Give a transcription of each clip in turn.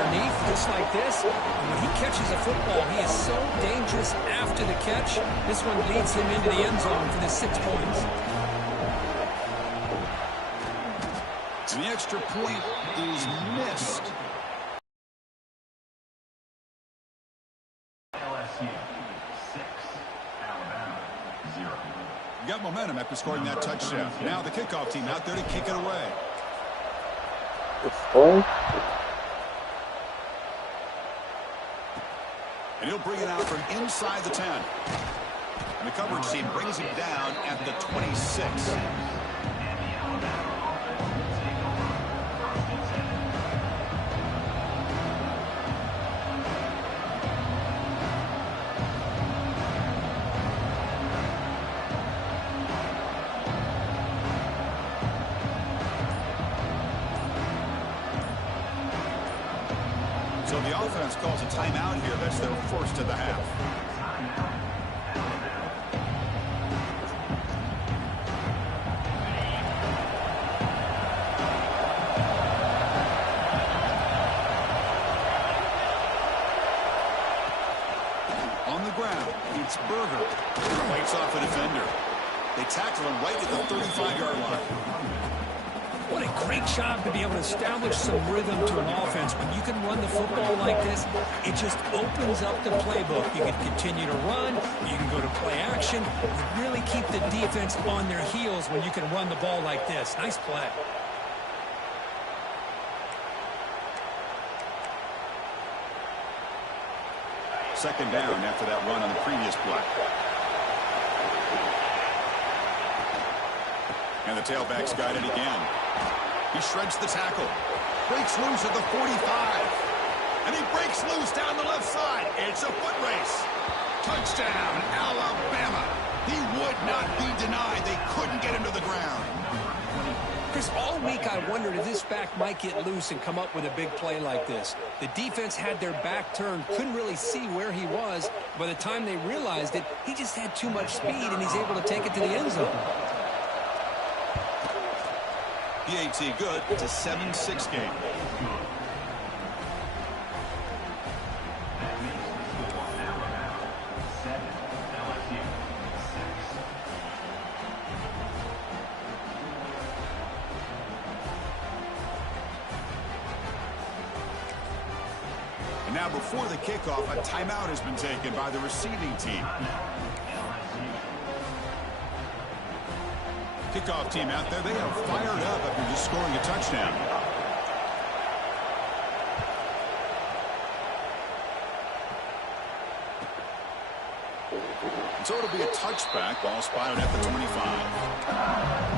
underneath, just like this. And when he catches a football, he is so dangerous after the catch. This one leads him into the end zone for the 6 points. And the extra point is missed. LSU 6, Alabama 0. Got momentum after scoring that touchdown. Now the kickoff team out there to kick it away. And he'll bring it out from inside the 10. And the coverage team brings him down at the 26. So the offense calls a timeout here. That's their first of the half. On the ground, it's Berger. Fights off a defender. They tackle him right at the 35-yard line. What a great job to be able to establish some rhythm to an offense. When you can run the football like this, it just opens up the playbook. You can continue to run. You can go to play action. You really keep the defense on their heels when you can run the ball like this. Nice play. Second down after that run on the previous play. And the tailback's got it again. He shreds the tackle. Breaks loose at the 45. And he breaks loose down the left side. It's a foot race. Touchdown, Alabama. He would not be denied. They couldn't get him to the ground. Chris, all week I wondered if this back might get loose and come up with a big play like this. The defense had their back turned, couldn't really see where he was. By the time they realized it, he just had too much speed, and he's able to take it to the end zone. PAT good. It's a 7-6 game. And now before the kickoff, a timeout has been taken by the receiving team. Kickoff team out there, they are fired up after just scoring a touchdown. And so it'll be a touchback, ball spotted at the 25.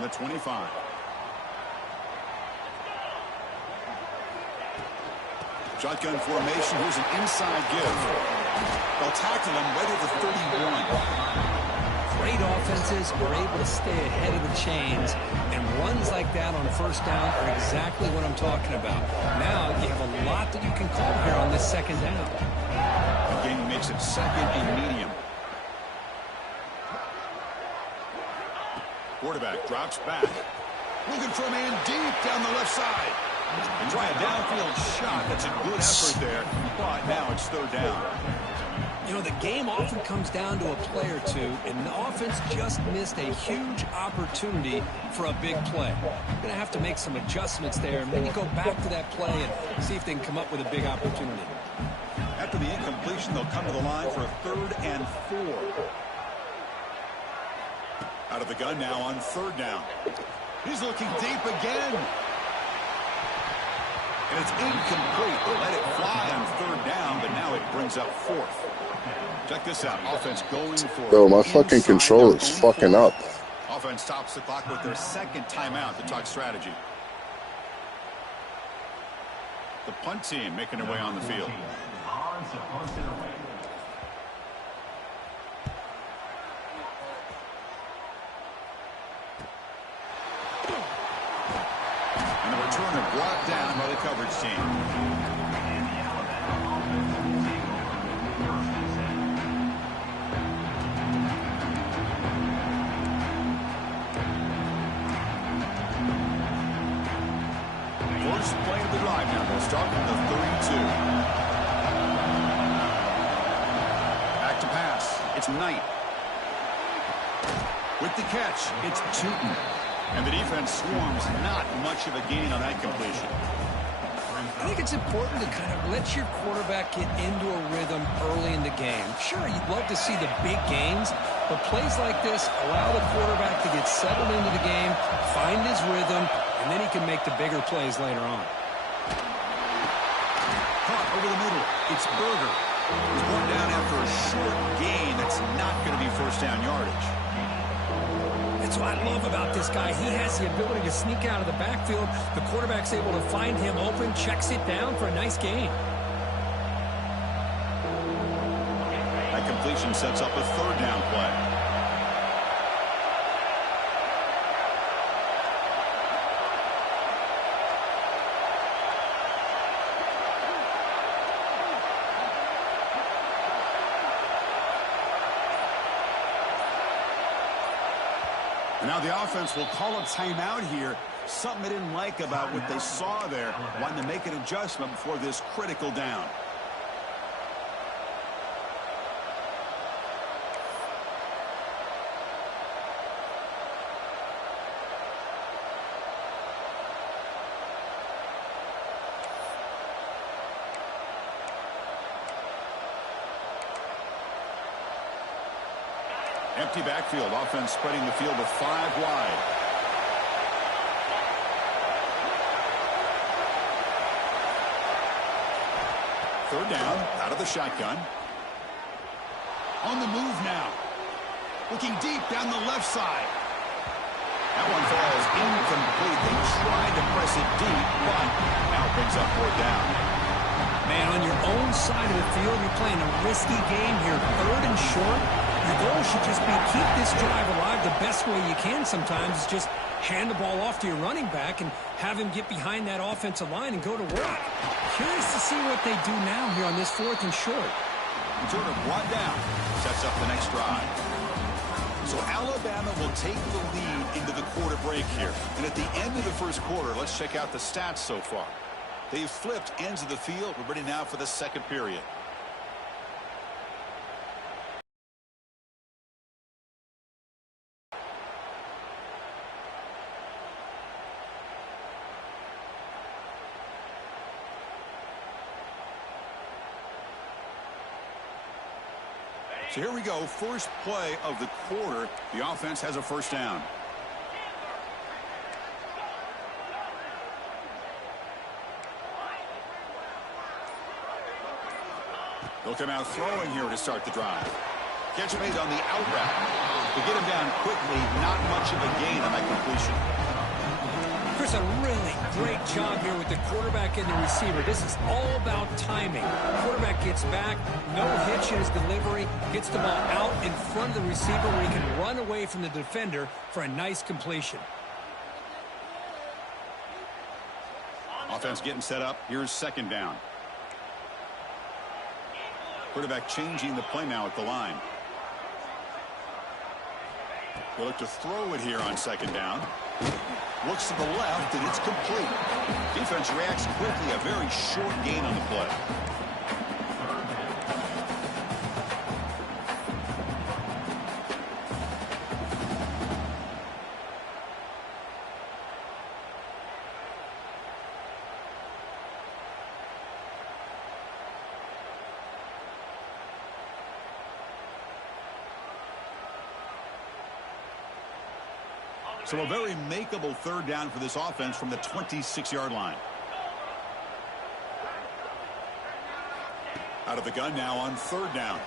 The 25. Shotgun formation. Here's an inside give. They'll tackle him right at the 31. Great offenses are able to stay ahead of the chains, and runs like that on first down are exactly what I'm talking about. Now you have a lot that you can call here on this second down. The game makes it second and medium. Quarterback drops back. Looking for a man deep down the left side. And try a downfield shot. That's a good effort there. But now it's third down. You know, the game often comes down to a play or two, and the offense just missed a huge opportunity for a big play. You're going to have to make some adjustments there, and maybe go back to that play and see if they can come up with a big opportunity. After the incompletion, they'll come to the line for a 3rd and 4. Out of the gun now on 3rd down. He's looking deep again. And it's incomplete. They let it fly on 3rd down, but now it brings up 4th. Check this out. Offense going for Yo, my fucking controller is fucking up. Offense stops the clock with their second timeout to talk strategy. The punt team making their way on the field. And the returner brought down by the coverage team. First play of the drive now. They'll start from the 32. Back to pass. It's Knight. With the catch, it's Tootin. And the defense swarms. Not much of a gain on that completion. I think it's important to kind of let your quarterback get into a rhythm early in the game. Sure, you'd love to see the big gains, but plays like this allow the quarterback to get settled into the game, find his rhythm, and then he can make the bigger plays later on. Caught over the middle. It's Berger. He's brought down after a short gain. That's not going to be first down yardage. That's what I love about this guy. He has the ability to sneak out of the backfield. The quarterback's able to find him open, checks it down for a nice gain. That completion sets up a third down play. And now the offense will call a timeout here. Something they didn't like about what they saw there. Wanting to make an adjustment before this critical down. Empty backfield. Offense spreading the field to 5 wide. Third down, out of the shotgun. On the move now. Looking deep down the left side. That one falls incomplete. They tried to press it deep, but now it brings up 4th down. Man, on your own side of the field, you're playing a risky game here. 3rd and short. Your goal should just be keep this drive alive the best way you can sometimes. Is just hand the ball off to your running back and have him get behind that offensive line and go to work. Curious to see what they do now here on this 4th and short. Turner brought down. Sets up the next drive. So Alabama will take the lead into the quarter break here. And at the end of the first quarter, let's check out the stats so far. They've flipped ends of the field. We're ready now for the second period. So here we go, first play of the quarter. The offense has a first down. They'll come out throwing here to start the drive. Catch made on the out route. To get him down quickly, not much of a gain on that completion. Chris, a really great job here with the quarterback and the receiver. This is all about timing. Quarterback gets back, no hitch in his delivery, gets the ball out in front of the receiver where he can run away from the defender for a nice completion. Offense getting set up. Here's second down. Quarterback changing the play now at the line. They'll look to throw it here on second down. Looks to the left, and it's complete. Defense reacts quickly. A very short gain on the play. So a very makeable third down for this offense from the 26-yard line. Out of the gun now on third down.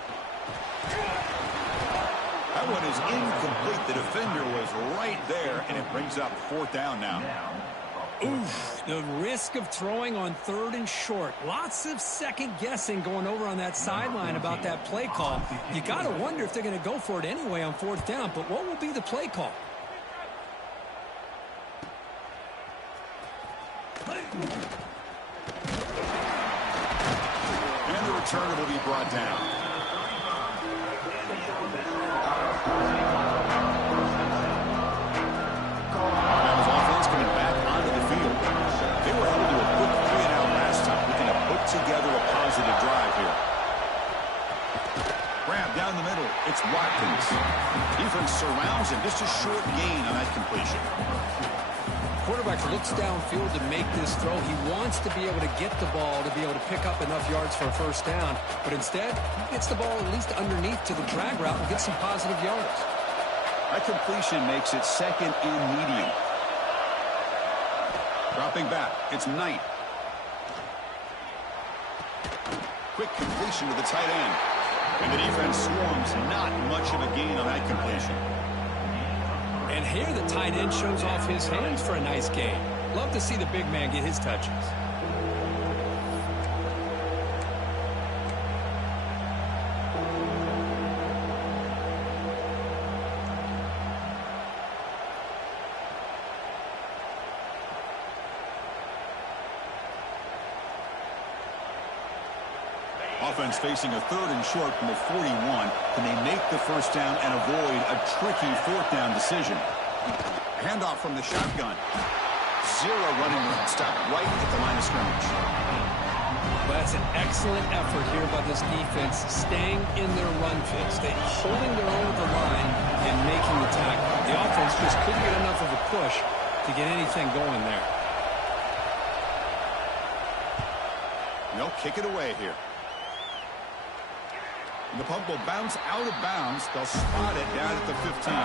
That one is incomplete. The defender was right there, and it brings up 4th down now. Oof, the risk of throwing on 3rd and short. Lots of second guessing going over on that sideline about that play call. You got to wonder if they're going to go for it anyway on 4th down, but what will be the play call? And the returner will be brought down. Alabama's offense coming back onto the field. They were held to a quick 3-and-out last time, looking to put together a positive drive here. Grab down the middle. It's Watkins. Defense surrounds him. Just a short gain on that completion. Quarterback looks downfield to make this throw. He wants to be able to get the ball to be able to pick up enough yards for a first down. But instead, he gets the ball at least underneath to the drag route and gets some positive yards. That completion makes it second and medium. Dropping back. It's Knight. Quick completion to the tight end. And the defense swarms. Not much of a gain on that completion. And here the tight end shows off his hands for a nice gain. Love to see the big man get his touches. Offense facing a 3rd and short from the 41. Can they make the first down and avoid a tricky 4th down decision? Handoff from the shotgun. Zero running room. Stop right at the line of scrimmage. Well, that's an excellent effort here by this defense, staying in their run fits, holding their own at the line and making the tackle. The offense just couldn't get enough of a push to get anything going there. They'll kick it away here. And the punt will bounce out of bounds. They'll spot it down at the 15.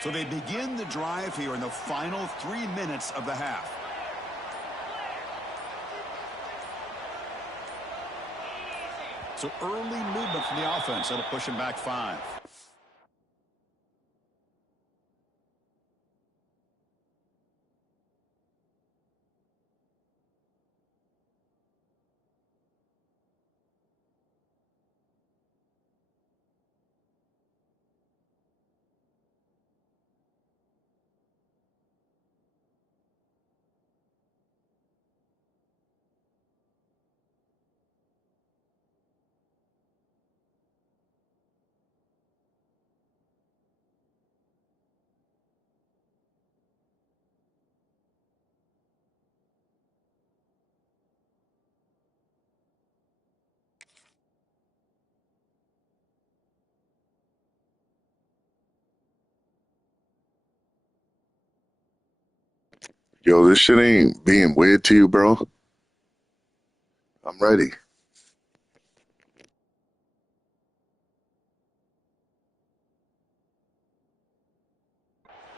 So they begin the drive here in the final 3 minutes of the half. So early movement from the offense. That'll push him back 5. Yo, this shit ain't being weird to you, bro. I'm ready.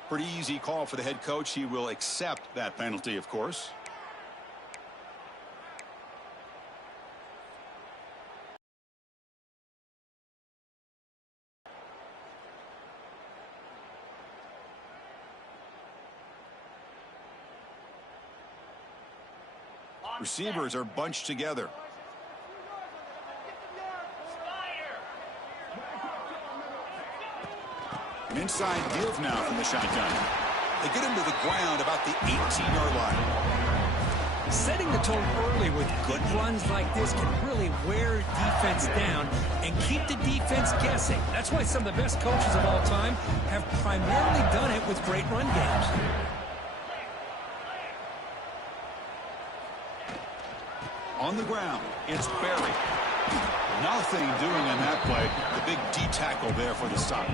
Pretty easy call for the head coach. He will accept that penalty, of course. Receivers are bunched together. An inside give now from the shotgun. They get him to the ground about the 18-yard line. Setting the tone early with good runs like this can really wear defense down and keep the defense guessing. That's why some of the best coaches of all time have primarily done it with great run games. On the ground, it's Barry. Nothing doing in that play. The big D tackle there for the stop.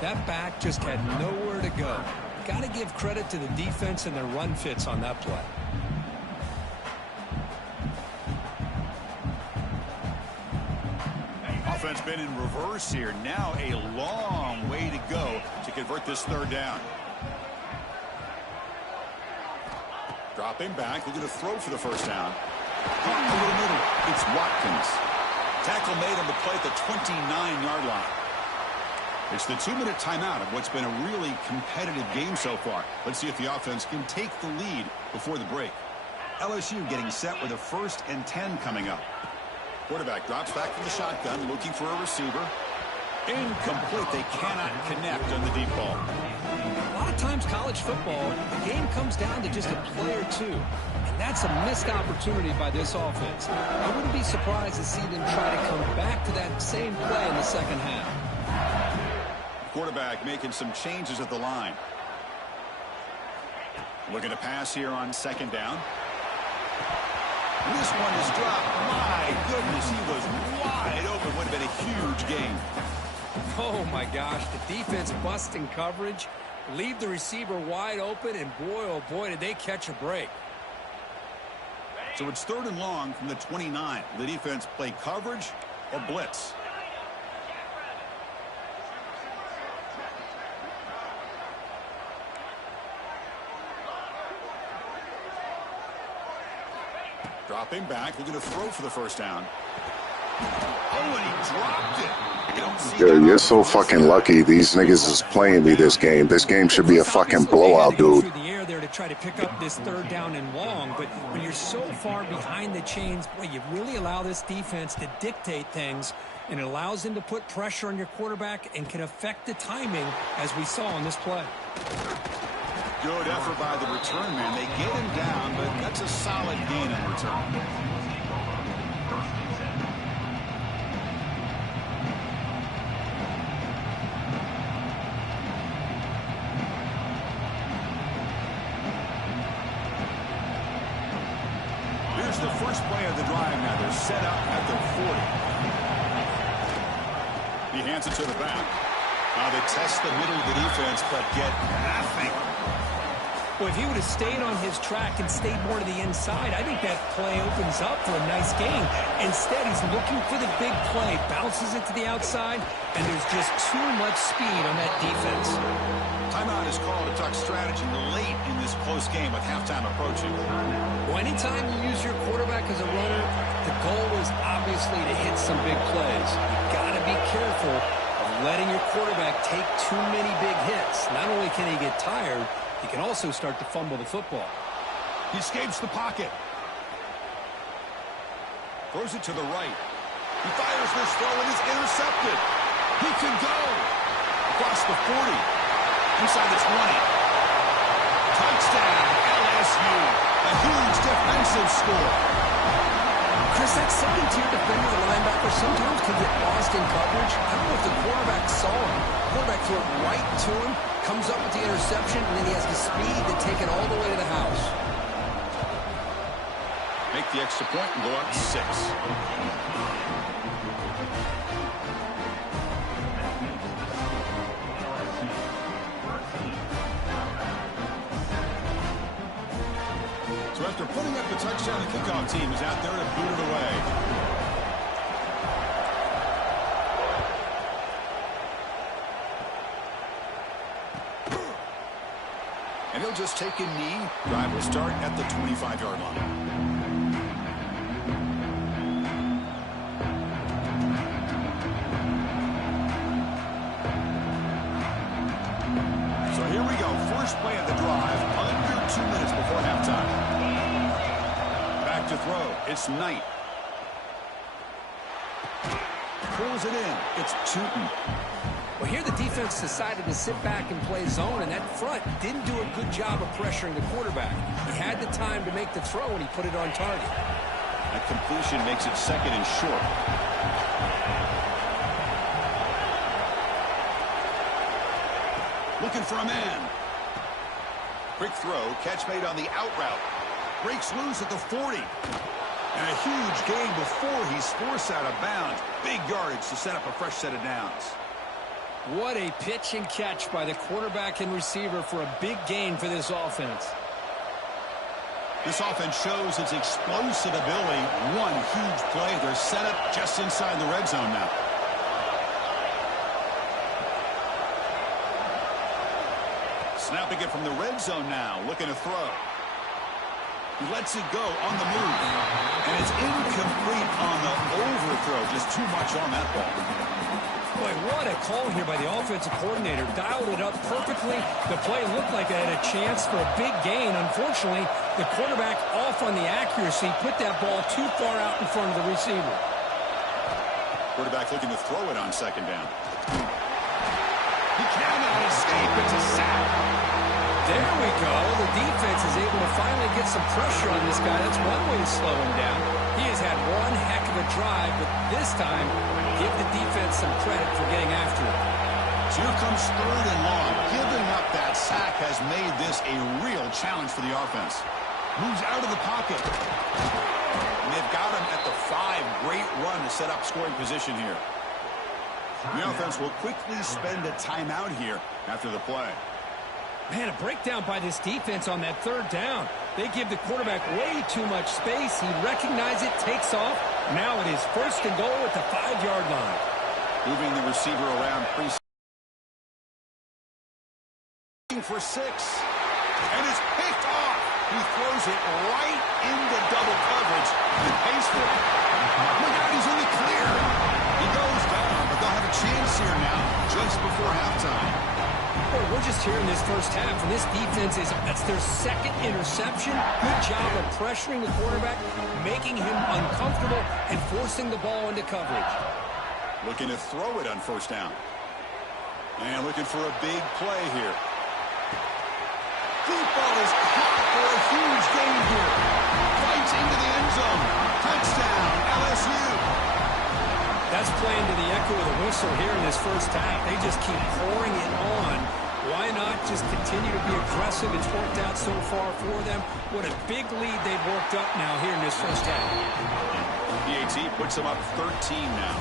That back just had nowhere to go. Got to give credit to the defense and their run fits on that play. Offense been in reverse here. Now a long way to go to convert this 3rd down. Dropping back, looking to throw for the first down. Caught over the middle. It's Watkins. Tackle made on the play at the 29-yard line. It's the 2-minute timeout of what's been a really competitive game so far. Let's see if the offense can take the lead before the break. LSU getting set with a 1st and 10 coming up. Quarterback drops back from the shotgun, looking for a receiver. Incomplete. They cannot connect on the deep ball. A lot of times college football, the game comes down to just a play or two. And that's a missed opportunity by this offense. I wouldn't be surprised to see them try to come back to that same play in the second half. Quarterback making some changes at the line. Looking to pass here on 2nd down. This one is dropped. My goodness, he was wide open. Would have been a huge gain. Oh, my gosh. The defense busting coverage, leave the receiver wide open, and boy, oh, boy, did they catch a break. So it's 3rd and long from the 29. The defense play coverage or blitz. Dropping back, looking to throw for the 1st down. Oh, and he dropped it. You don't see Dude, you're so fucking lucky these niggas is playing me this game. This game should be a fucking blowout, dude. Through the air there to try to pick up this 3rd down and long, but when you're so far behind the chains, boy, you really allow this defense to dictate things, and it allows them to put pressure on your quarterback and can affect the timing, as we saw on this play. Good effort by the return man. They get him down, but that's a solid gain in return. Here's the first play of the drive now. They're set up at their 40. He hands it to the back. Now they test the middle of the defense, but get nothing. Well, if he would have stayed on his track and stayed more to the inside, I think that play opens up for a nice gain. Instead, he's looking for the big play, bounces it to the outside, and there's just too much speed on that defense. Timeout is called to talk strategy late in this close game with halftime approaching. Well, anytime you use your quarterback as a runner, the goal is obviously to hit some big plays. You've got to be careful of letting your quarterback take too many big hits. Not only can he get tired, he can also start to fumble the football. He escapes the pocket. Throws it to the right. He fires this throw and is intercepted. He can go. Across the 40. Inside the 20. Touchdown, LSU. A huge defensive score. Chris, that second-tier defender, the linebacker, sometimes can get lost in coverage. I don't know if the quarterback saw him. The quarterback threw it right to him, comes up with the interception, and then he has the speed to take it all the way to the house. Make the extra point and go up 6. So after putting up the touchdown, the kickoff team is out there to boot it away. And he'll just take a knee. Drive will start at the 25-yard line. So here we go. First play of the drive. Under 2 minutes before halftime. Back to throw. It's Knight. Pulls it in. It's Tootin. Well, here the defense decided to sit back and play zone, and that front didn't do a good job of pressuring the quarterback. He had the time to make the throw, and he put it on target. That completion makes it 2nd and short. Looking for a man. Quick throw. Catch made on the out route. Breaks loose at the 40. And a huge gain before he's forced out of bounds. Big yardage to set up a fresh set of downs. What a pitch and catch by the quarterback and receiver for a big gain for this offense. This offense shows its explosive ability. One huge play. They're set up just inside the red zone now. Snapping it from the red zone now. Looking to throw. He lets it go on the move. And it's incomplete on the overthrow. Just too much on that ball. Boy, what a call here by the offensive coordinator. Dialed it up perfectly. The play looked like it had a chance for a big gain. Unfortunately, the quarterback off on the accuracy, put that ball too far out in front of the receiver. Quarterback looking to throw it on second down. He cannot escape. It's a sack. There we go. The defense is able to finally get some pressure on this guy. That's one way to slow him down. He has had one heck of a drive, but this time, give the defense some credit for getting after it. So here comes 3rd and long. Giving up that sack has made this a real challenge for the offense. Moves out of the pocket. And they've got him at the 5. Great run to set up scoring position here. The offense will quickly spend a timeout here after the play. Man, a breakdown by this defense on that 3rd down. They give the quarterback way too much space. He recognizes it, takes off. Now it is 1st and goal at the 5-yard line. Moving the receiver around for 6. And it's picked off. He throws it right into double coverage and pays for it. Look out, he's in the clear. He goes down, but they'll have a chance here now just before halftime. Boy, we're just here in this first half, and this defense that's their 2nd interception. Good job of pressuring the quarterback, making him uncomfortable, and forcing the ball into coverage. Looking to throw it on 1st down. And looking for a big play here. Deep ball is caught for a huge gain here. Right into the end zone. Touchdown, LSU. That's playing to the echo of the whistle here in this first half. They just keep pouring it on. Why not just continue to be aggressive? It's worked out so far for them. What a big lead they've worked up now here in this first half. PAT puts them up 13 now.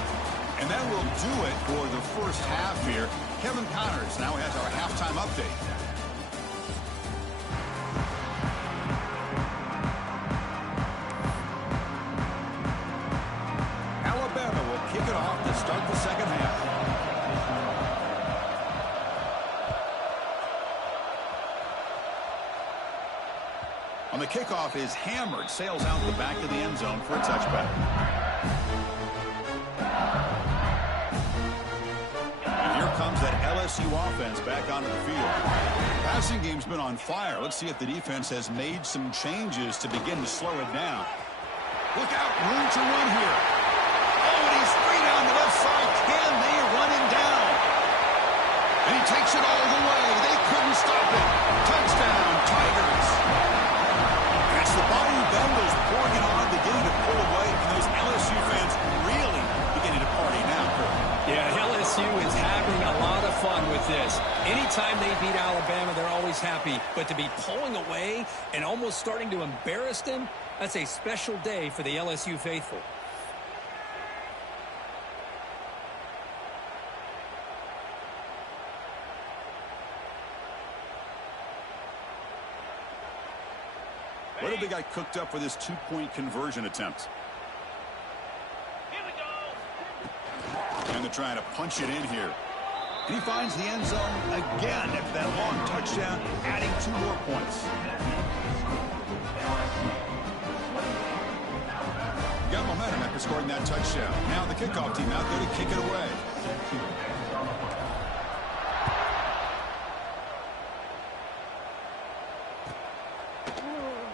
And that will do it for the first half here. Kevin Connors now has our halftime update. Alabama will kick it off to start the second half. On the kickoff is hammered, sails out the back of the end zone for a touchback. And here comes that LSU offense back onto the field. Passing game's been on fire. Let's see if the defense has made some changes to begin to slow it down. Look out, room to run here. Oh, and he's free down the left side. Can they run him down? And he takes it all the way. They couldn't stop it. Touchdown, Tigers. It's the Bayou Bengals pouring it on, beginning to pull away, and those LSU fans really beginning to party now. Yeah, LSU is having a lot of fun with this. Anytime they beat Alabama, they're always happy. But to be pulling away and almost starting to embarrass them, that's a special day for the LSU faithful. What have they got cooked up for this two-point conversion attempt? Here we go. And they're trying to punch it in here. And he finds the end zone again after that long touchdown, adding 2 more points. Got momentum after scoring that touchdown. Now the kickoff team out there to kick it away.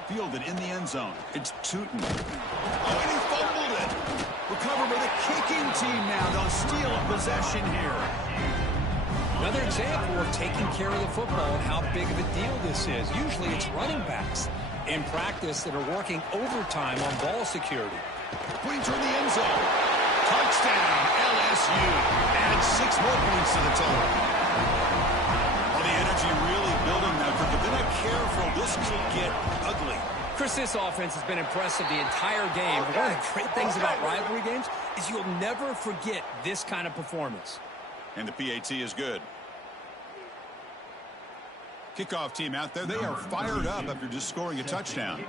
Fielded in the end zone. It's Tootin. Oh, and he fumbled it. Recovered by the kicking team now. They'll steal a possession here. Another example of taking care of the football and how big of a deal this is. Usually it's running backs in practice that are working overtime on ball security. Putting toward the end zone. Touchdown, LSU. Added 6 more points to the total. Well, the energy really building now. If they're not careful, this could get ugly. Chris, this offense has been impressive the entire game. But one of the great things about rivalry games is you'll never forget this kind of performance. And the PAT is good. Kickoff team out there. They are fired up after just scoring a touchdown.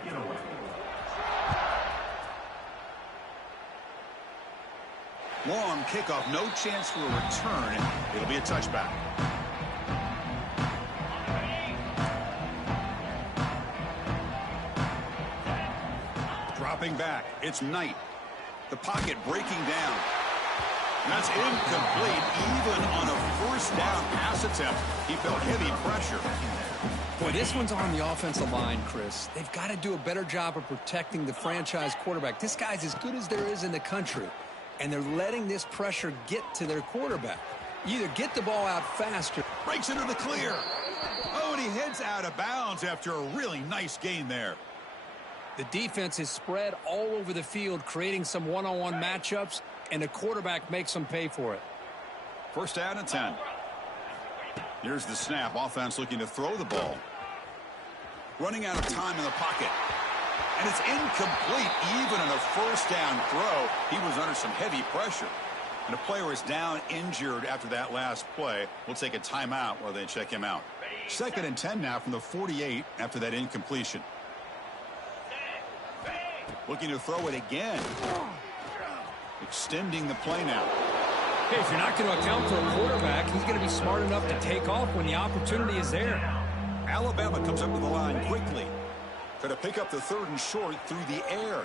Long kickoff. No chance for a return. It'll be a touchback. Dropping back, it's Knight. The pocket breaking down. And that's incomplete. Even on a first down pass attempt, he felt heavy pressure. Boy, this one's on the offensive line, Chris. They've got to do a better job of protecting the franchise quarterback. This guy's as good as there is in the country, and they're letting this pressure get to their quarterback. You either get the ball out faster. Breaks into the clear. Oh, and he heads out of bounds after a really nice gain there. The defense is spread all over the field, creating some one-on-one matchups, and the quarterback makes them pay for it. First down and 10. Here's the snap. Offense looking to throw the ball. Running out of time in the pocket. And it's incomplete. Even on a first down throw, he was under some heavy pressure. And a player is down injured after that last play. We'll take a timeout while they check him out. Second and 10 now from the 48 after that incompletion. Looking to throw it again. Extending the play now. Hey, if you're not going to account for a quarterback, he's going to be smart enough to take off when the opportunity is there. Alabama comes up to the line quickly. Try to pick up the third and short through the air.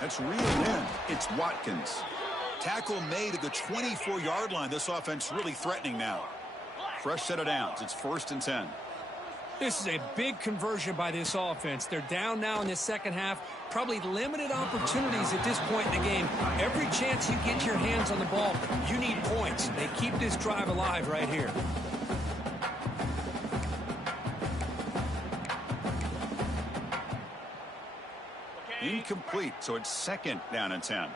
That's reeled in. It's Watkins. Tackle made at the 24-yard line. This offense really threatening now. Fresh set of downs. It's first and 10. This is a big conversion by this offense. They're down now in the second half. Probably limited opportunities at this point in the game. Every chance you get your hands on the ball, you need points. They keep this drive alive right here. Incomplete, so it's second down and 10.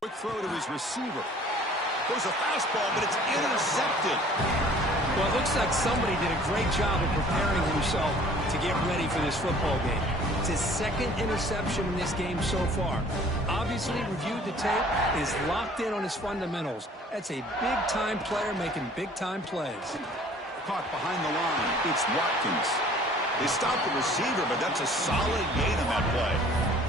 Quick throw to his receiver. Goes a fastball, but it's intercepted. Well, it looks like somebody did a great job of preparing himself to get ready for this football game. It's his second interception in this game so far. Obviously reviewed the tape, is locked in on his fundamentals. That's a big-time player making big-time plays. Caught behind the line. It's Watkins. They stopped the receiver, but that's a solid gain on that play.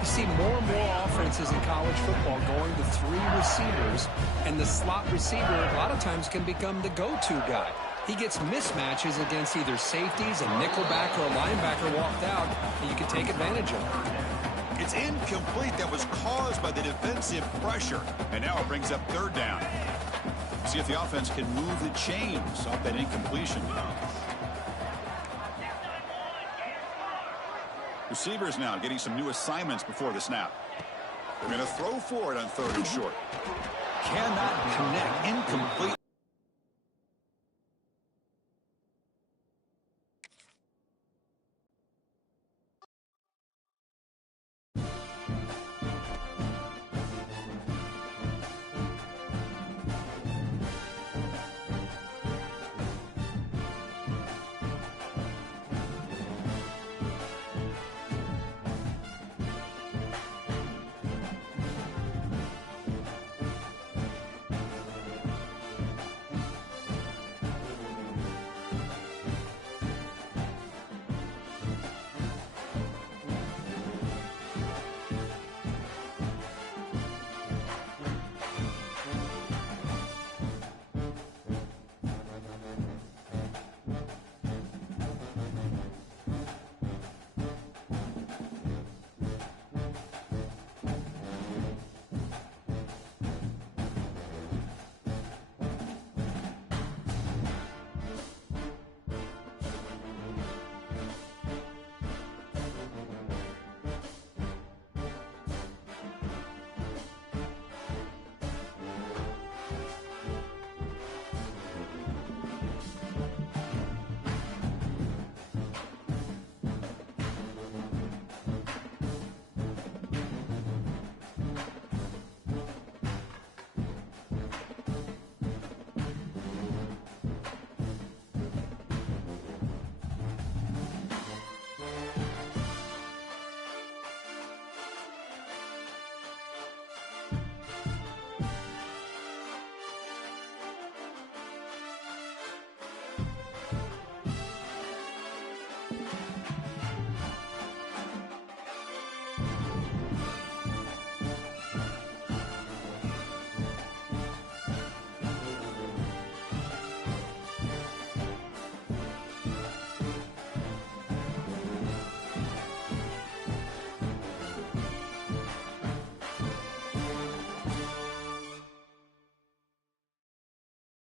You see more and more offenses in college football going to three receivers, and the slot receiver a lot of times can become the go-to guy. He gets mismatches against either safeties, a nickelback, or a linebacker walked out, and you can take advantage of it. It's incomplete. That was caused by the defensive pressure, and now it brings up third down. See if the offense can move the chains off that incompletion. Receivers now getting some new assignments before the snap. They're going to throw for it on third and short. Cannot connect. Incomplete.